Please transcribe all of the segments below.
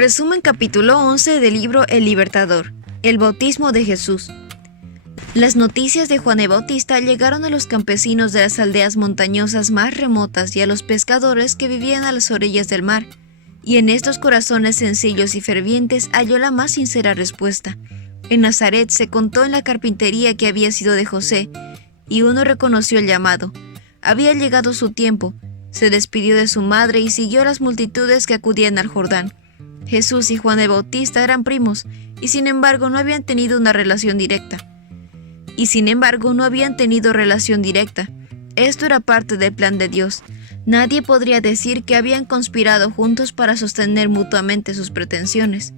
Resumen capítulo 11 del libro El Libertador, el bautismo de Jesús. Las noticias de Juan el Bautista llegaron a los campesinos de las aldeas montañosas más remotas y a los pescadores que vivían a las orillas del mar, y en estos corazones sencillos y fervientes halló la más sincera respuesta. En Nazaret se contó en la carpintería que había sido de José, y uno reconoció el llamado. Había llegado su tiempo, se despidió de su madre y siguió a las multitudes que acudían al Jordán. Jesús y Juan el Bautista eran primos, y sin embargo no habían tenido relación directa. Esto era parte del plan de Dios. Nadie podría decir que habían conspirado juntos para sostener mutuamente sus pretensiones.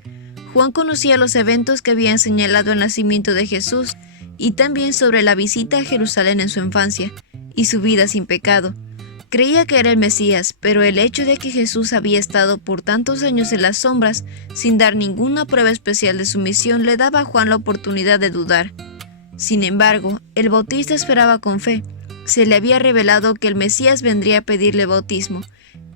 Juan conocía los eventos que habían señalado el nacimiento de Jesús y también sobre la visita a Jerusalén en su infancia y su vida sin pecado. Creía que era el Mesías, pero el hecho de que Jesús había estado por tantos años en las sombras, sin dar ninguna prueba especial de su misión, le daba a Juan la oportunidad de dudar. Sin embargo, el Bautista esperaba con fe. Se le había revelado que el Mesías vendría a pedirle bautismo,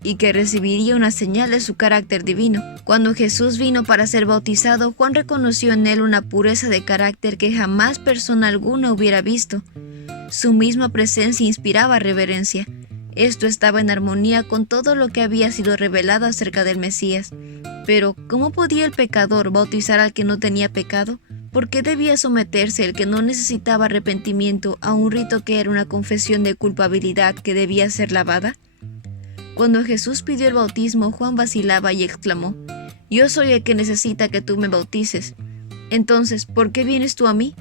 y que recibiría una señal de su carácter divino. Cuando Jesús vino para ser bautizado, Juan reconoció en él una pureza de carácter que jamás persona alguna hubiera visto. Su misma presencia inspiraba reverencia. Esto estaba en armonía con todo lo que había sido revelado acerca del Mesías. Pero, ¿cómo podía el pecador bautizar al que no tenía pecado? ¿Por qué debía someterse el que no necesitaba arrepentimiento a un rito que era una confesión de culpabilidad que debía ser lavada? Cuando Jesús pidió el bautismo, Juan vacilaba y exclamó: «Yo soy el que necesita que tú me bautices. Entonces, ¿por qué vienes tú a mí?»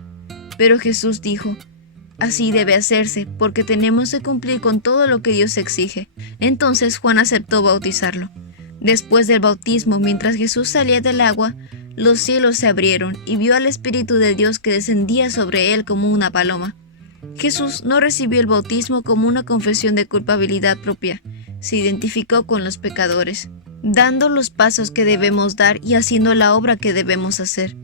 Pero Jesús dijo: «Así debe hacerse, porque tenemos que cumplir con todo lo que Dios exige». Entonces Juan aceptó bautizarlo. Después del bautismo, mientras Jesús salía del agua, los cielos se abrieron y vio al Espíritu de Dios que descendía sobre él como una paloma. Jesús no recibió el bautismo como una confesión de culpabilidad propia. Se identificó con los pecadores, dando los pasos que debemos dar y haciendo la obra que debemos hacer.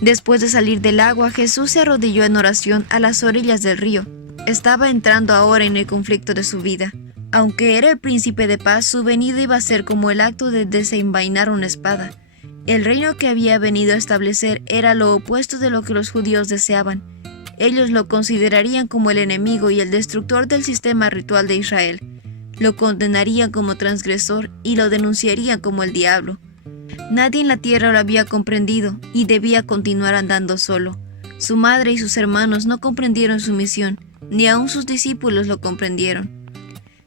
Después de salir del agua, Jesús se arrodilló en oración a las orillas del río. Estaba entrando ahora en el conflicto de su vida. Aunque era el príncipe de paz, su venida iba a ser como el acto de desenvainar una espada. El reino que había venido a establecer era lo opuesto de lo que los judíos deseaban. Ellos lo considerarían como el enemigo y el destructor del sistema ritual de Israel. Lo condenarían como transgresor y lo denunciarían como el diablo. Nadie en la tierra lo había comprendido y debía continuar andando solo. Su madre y sus hermanos no comprendieron su misión, ni aun sus discípulos lo comprendieron.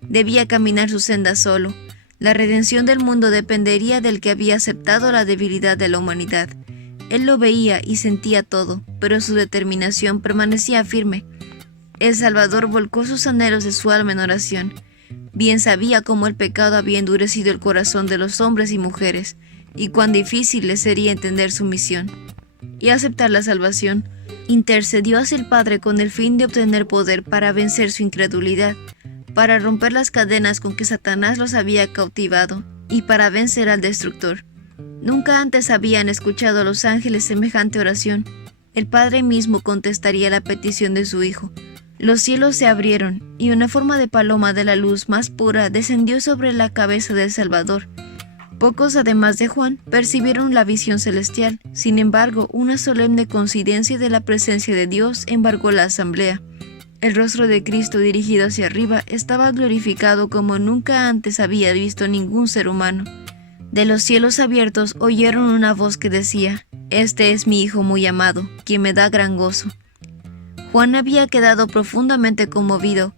Debía caminar su senda solo. La redención del mundo dependería del que había aceptado la debilidad de la humanidad. Él lo veía y sentía todo, pero su determinación permanecía firme. El Salvador volcó sus anhelos de su alma en oración. Bien sabía cómo el pecado había endurecido el corazón de los hombres y mujeres, y cuán difícil les sería entender su misión y aceptar la salvación. Intercedió hacia el Padre con el fin de obtener poder para vencer su incredulidad, para romper las cadenas con que Satanás los había cautivado y para vencer al destructor. Nunca antes habían escuchado a los ángeles semejante oración. El Padre mismo contestaría la petición de su Hijo. Los cielos se abrieron y una forma de paloma de la luz más pura descendió sobre la cabeza del Salvador. Pocos, además de Juan, percibieron la visión celestial. Sin embargo, una solemne coincidencia de la presencia de Dios embargó la asamblea. El rostro de Cristo dirigido hacia arriba estaba glorificado como nunca antes había visto ningún ser humano. De los cielos abiertos oyeron una voz que decía: «Este es mi Hijo muy amado, quien me da gran gozo». Juan había quedado profundamente conmovido.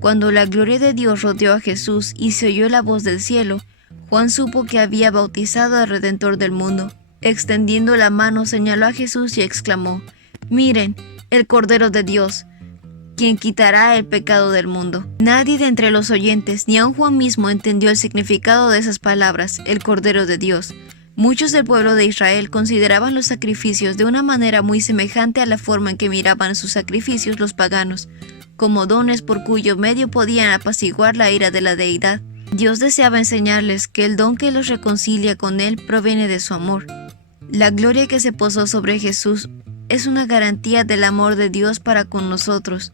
Cuando la gloria de Dios rodeó a Jesús y se oyó la voz del cielo, Juan supo que había bautizado al Redentor del mundo. Extendiendo la mano señaló a Jesús y exclamó: «Miren, el Cordero de Dios, quien quitará el pecado del mundo». Nadie de entre los oyentes, ni aun Juan mismo, entendió el significado de esas palabras, el Cordero de Dios. Muchos del pueblo de Israel consideraban los sacrificios de una manera muy semejante a la forma en que miraban sus sacrificios los paganos, como dones por cuyo medio podían apaciguar la ira de la deidad. Dios deseaba enseñarles que el don que los reconcilia con Él proviene de su amor. La gloria que se posó sobre Jesús es una garantía del amor de Dios para con nosotros.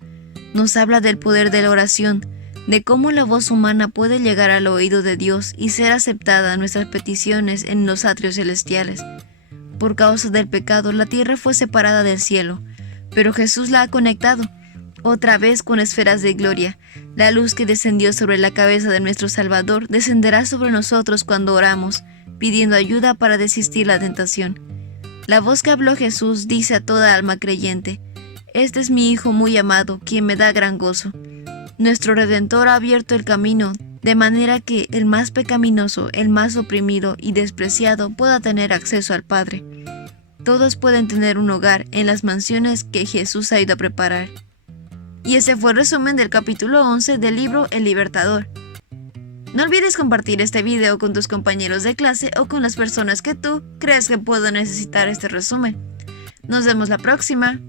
Nos habla del poder de la oración, de cómo la voz humana puede llegar al oído de Dios y ser aceptada a nuestras peticiones en los atrios celestiales. Por causa del pecado, la tierra fue separada del cielo, pero Jesús la ha conectado, otra vez con esferas de gloria. La luz que descendió sobre la cabeza de nuestro Salvador descenderá sobre nosotros cuando oramos, pidiendo ayuda para desistir la tentación. La voz que habló Jesús dice a toda alma creyente: «Este es mi Hijo muy amado, quien me da gran gozo». Nuestro Redentor ha abierto el camino, de manera que el más pecaminoso, el más oprimido y despreciado pueda tener acceso al Padre. Todos pueden tener un hogar en las mansiones que Jesús ha ido a preparar. Y ese fue el resumen del capítulo 11 del libro El Libertador. No olvides compartir este video con tus compañeros de clase o con las personas que tú crees que puedan necesitar este resumen. Nos vemos la próxima.